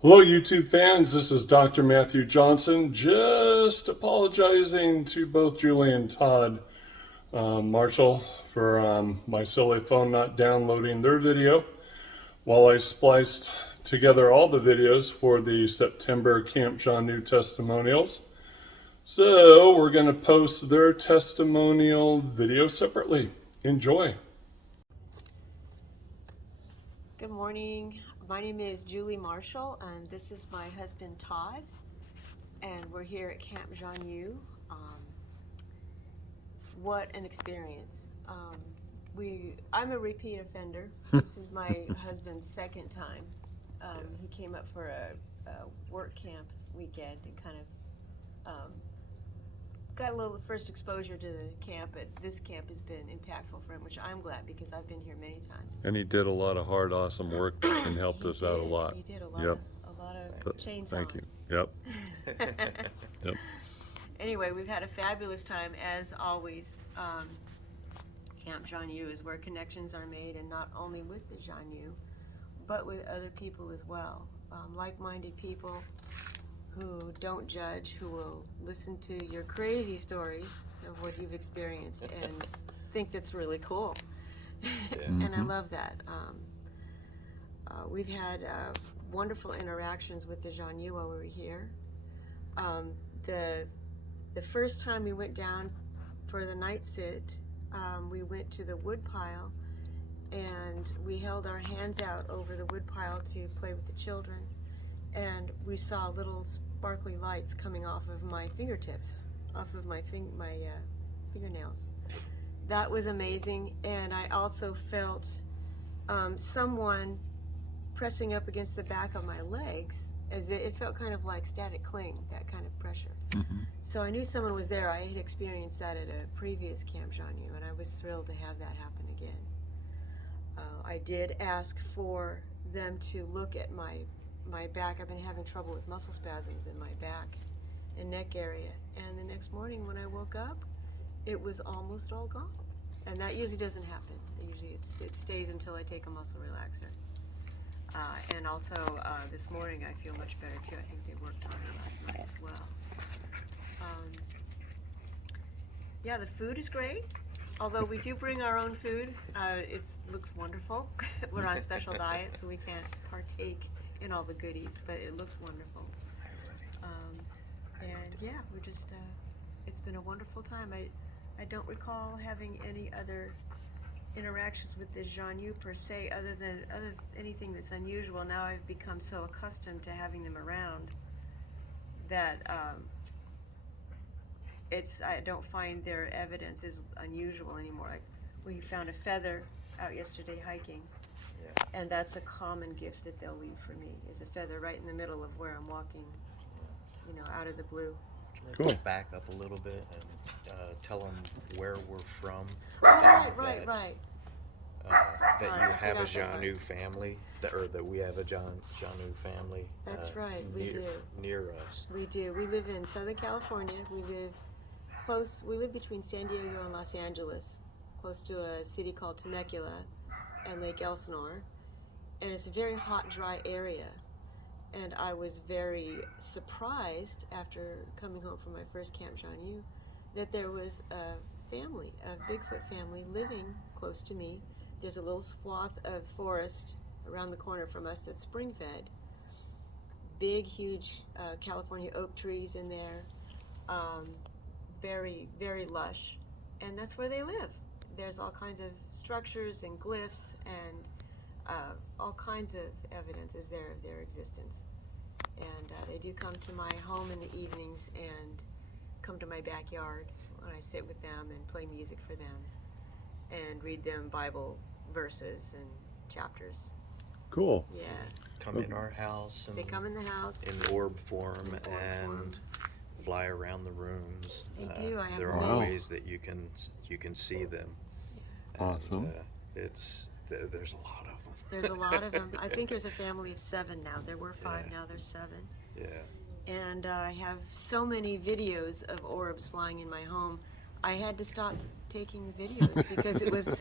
Hello, YouTube fans. This is Dr. Matthew Johnson. Just apologizing to both Julie and Todd Marshall for my silly phone not downloading their video while I spliced together all the videos for the September Camp Xanue Testimonials. So we're going to post their testimonial video separately. Enjoy. Good morning. My name is Julie Marshall, and this is my husband Todd, and we're here at Camp Xanue. What an experience! I'm a repeat offender. This is my husband's second time. He came up for a work camp weekend and kind of got a little first exposure to the camp, but this camp has been impactful for him, which I'm glad because I've been here many times. And he did a lot of hard, awesome work and helped us out a lot. He did a lot of chains Thank on. you. Yep. Yep. Anyway, we've had a fabulous time as always. Camp Xanue is where connections are made, and not only with the Xanue, but with other people as well. Like-minded people who don't judge, who will listen to your crazy stories of what you've experienced and think that's really cool. And I love that. We've had wonderful interactions with the Xanue while we were here. The first time we went down for the night sit, we went to the wood pile and we held our hands out over the wood pile to play with the children, and we saw little sparkly lights coming off of my fingertips, off of my fingernails. That was amazing, and I also felt someone pressing up against the back of my legs, as it felt kind of like static cling, that kind of pressure. So I knew someone was there. I had experienced that at a previous Camp Xanue, and I was thrilled to have that happen again. I did ask for them to look at my back. I've been having trouble with muscle spasms in my back and neck area, and the next morning when I woke up, it was almost all gone. And that usually doesn't happen. Usually it stays until I take a muscle relaxer. And also this morning I feel much better too. I think they worked on it last night as well. Yeah, the food is great. Although we do bring our own food, it looks wonderful. We're on a special diet, so we can't partake in all the goodies, but it looks wonderful. And yeah, we're just, it's been a wonderful time. I don't recall having any other interactions with the Xanue per se, other than anything that's unusual. Now I've become so accustomed to having them around that I don't find their evidence is unusual anymore. Like, we found a feather out yesterday hiking, and that's a common gift that they'll leave for me, is a feather right in the middle of where I'm walking, out of the blue. Cool. Back up a little bit and tell them where we're from. Right. That Sorry, you I have a forgot that Xanue family, or that we have a Xanue family. That's right, we do. Near us. We do. We live in Southern California. We live between San Diego and Los Angeles, close to a city called Temecula and Lake Elsinore. And it's a very hot, dry area. And I was very surprised after coming home from my first Camp Xanue that there was a family, a Bigfoot family, living close to me. There's a little swath of forest around the corner from us that's spring-fed. Big, huge California oak trees in there. Very, very lush. And that's where they live. There's all kinds of structures and glyphs and all kinds of evidences there of their existence. And they do come to my home in the evenings and come to my backyard when I sit with them and play music for them and read them Bible verses and chapters. Cool. Yeah. Come in our house. And They come in the house. in orb form and fly around the rooms. They do. I have there many. are ways that you can see them. Awesome. And, there's a lot of them. There's a lot of them. I think there's a family of 7 now. There were 5, now there's 7. Yeah. And I have so many videos of orbs flying in my home. I had to stop taking the videos because it was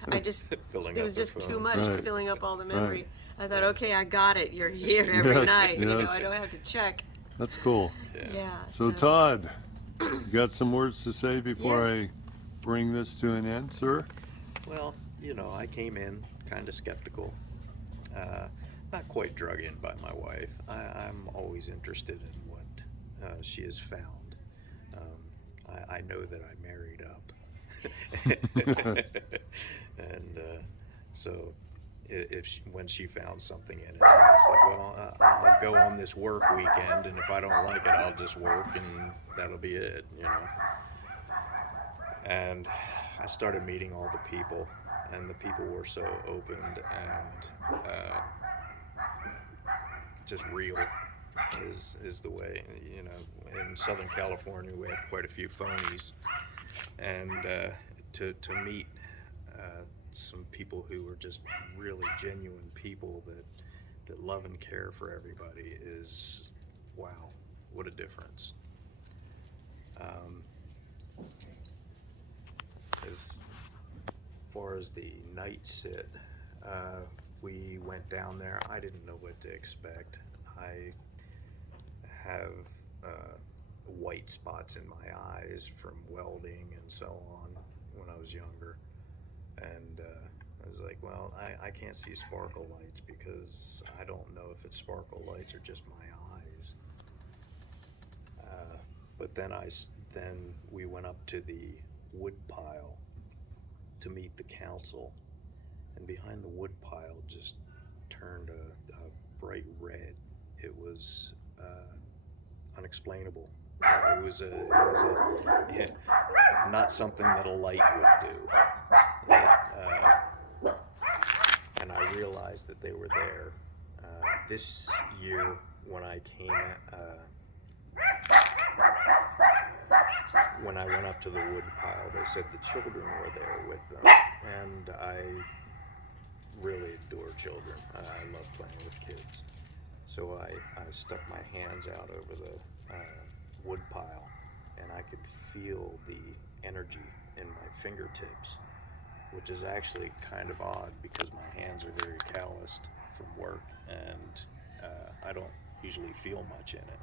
Filling it up was the just too phone. much Right. filling up all the memory. Right. I thought, okay, I got it. You're here every Yes, night. You know, yes. I don't have to check. That's cool. Yeah. So Todd, you got some words to say before I bring this to an end, sir? Well, you know, I came in kind of skeptical. Not quite drug in by my wife. I'm always interested in what she has found. I know that I married up. And so when she found something in it, it's like, well, I'll go on this work weekend, and if I don't like it, I'll just work, and that'll be it, you know. And I started meeting all the people, and the people were so opened and just real is the way. You know, in Southern California, we have quite a few phonies, and to meet some people who are just really genuine people that love and care for everybody is, wow, what a difference. As far as the night sit, we went down there. I didn't know what to expect. I have white spots in my eyes from welding and so on when I was younger. And I was like, well, I can't see sparkle lights because I don't know if it's sparkle lights or just my eyes. But then we went up to the wood pile to meet the council, and behind the wood pile just turned a bright red. It was unexplainable. It was not something that a light would do. And I realized that they were there. This year, when I came, when I went up to the wood pile, they said the children were there with them, and I really adore children. I love playing with kids. So I stuck my hands out over the wood pile, and I could feel the energy in my fingertips, which is actually kind of odd because my hands are very calloused from work, and I don't usually feel much in it,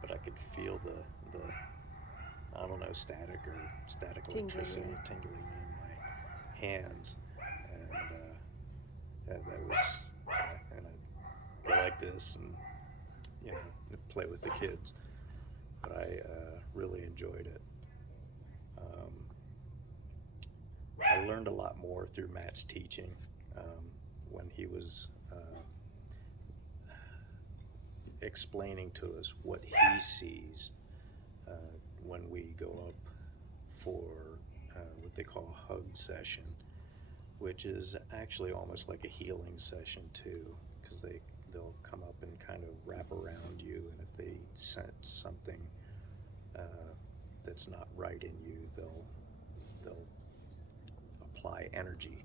but I could feel the I don't know, static electricity tingling in my hands, and that was, and I'd go like this and, you know, play with the kids, but I really enjoyed it. I learned a lot more through Matt's teaching when he was explaining to us what he sees when we go up for what they call a hug session, which is actually almost like a healing session too, because they'll come up and kind of wrap around you, and if they sense something that's not right in you, they'll apply energy.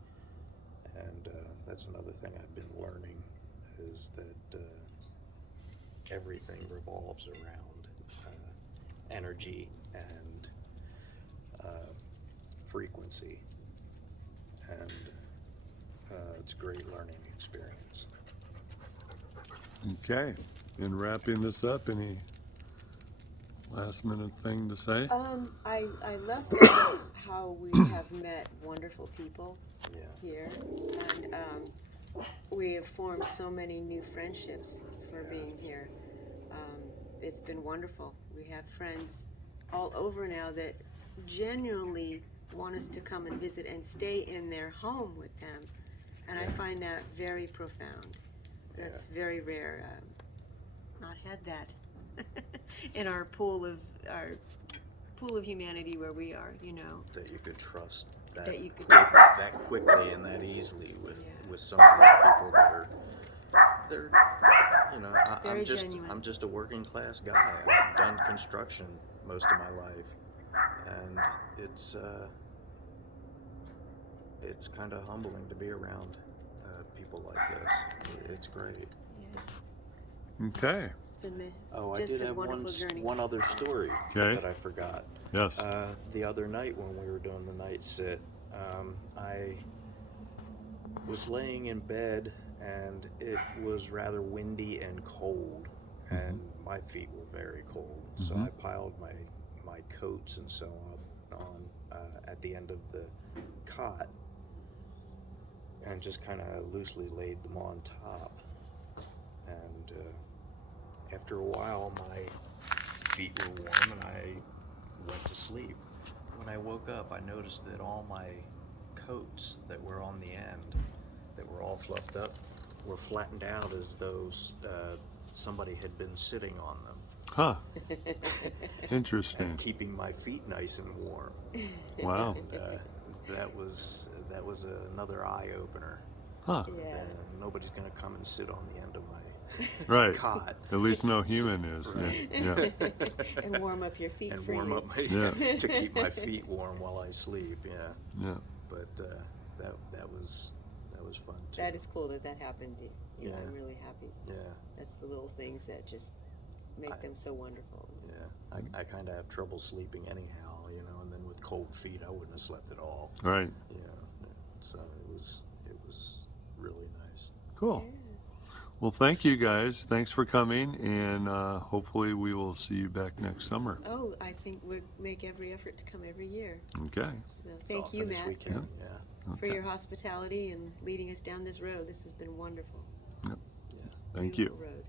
And that's another thing I've been learning, is that everything revolves around energy and frequency, and it's a great learning experience. Okay. In wrapping this up, any last minute thing to say? I left how we have met wonderful people here, and we have formed so many new friendships for being here. It's been wonderful. We have friends all over now that genuinely want us to come and visit and stay in their home with them, and I find that very profound. That's very rare. Not had that in our pool of humanity where we are, you know. That you could trust that, That you could that quickly and that easily with some of those people that are, they're, you know, Very genuine. I'm just a working class guy. I've done construction most of my life, and it's kind of humbling to be around people like this. It's great. Yeah. Okay. It's been Oh, I just did a have wonderful journey. one other story Okay. that I forgot. Yes. The other night when we were doing the night sit, I was laying in bed and it was rather windy and cold, and my feet were very cold. So I piled my coats and so on at the end of the cot and just kind of loosely laid them on top. And after a while, my feet were warm and I went to sleep. When I woke up, I noticed that all my coats that were on the end, that were all fluffed up, were flattened out as though somebody had been sitting on them. Huh. Interesting. And keeping my feet nice and warm. Wow. And that was another eye opener. Huh. Yeah. Nobody's going to come and sit on the end of my Right. cot. At least no human is. Right. Yeah. And warm up your feet And for warm you. up my Yeah. to keep my feet warm while I sleep. Yeah. Yeah. But that was fun too. That is cool that happened. You know, Yeah. I'm really happy. Yeah. That's the little things that just make them so wonderful. Yeah. I kind of have trouble sleeping anyhow, you know, and then with cold feet, I wouldn't have slept at all. Right. You know. So it was really nice. Cool. Well, thank you guys. Thanks for coming, and hopefully we will see you back next summer. Oh, I think we'll make every effort to come every year. Okay. So As thank you, often as we Matt, can. Yeah. for your hospitality and leading us down this road. This has been wonderful. Thank you. Beautiful road.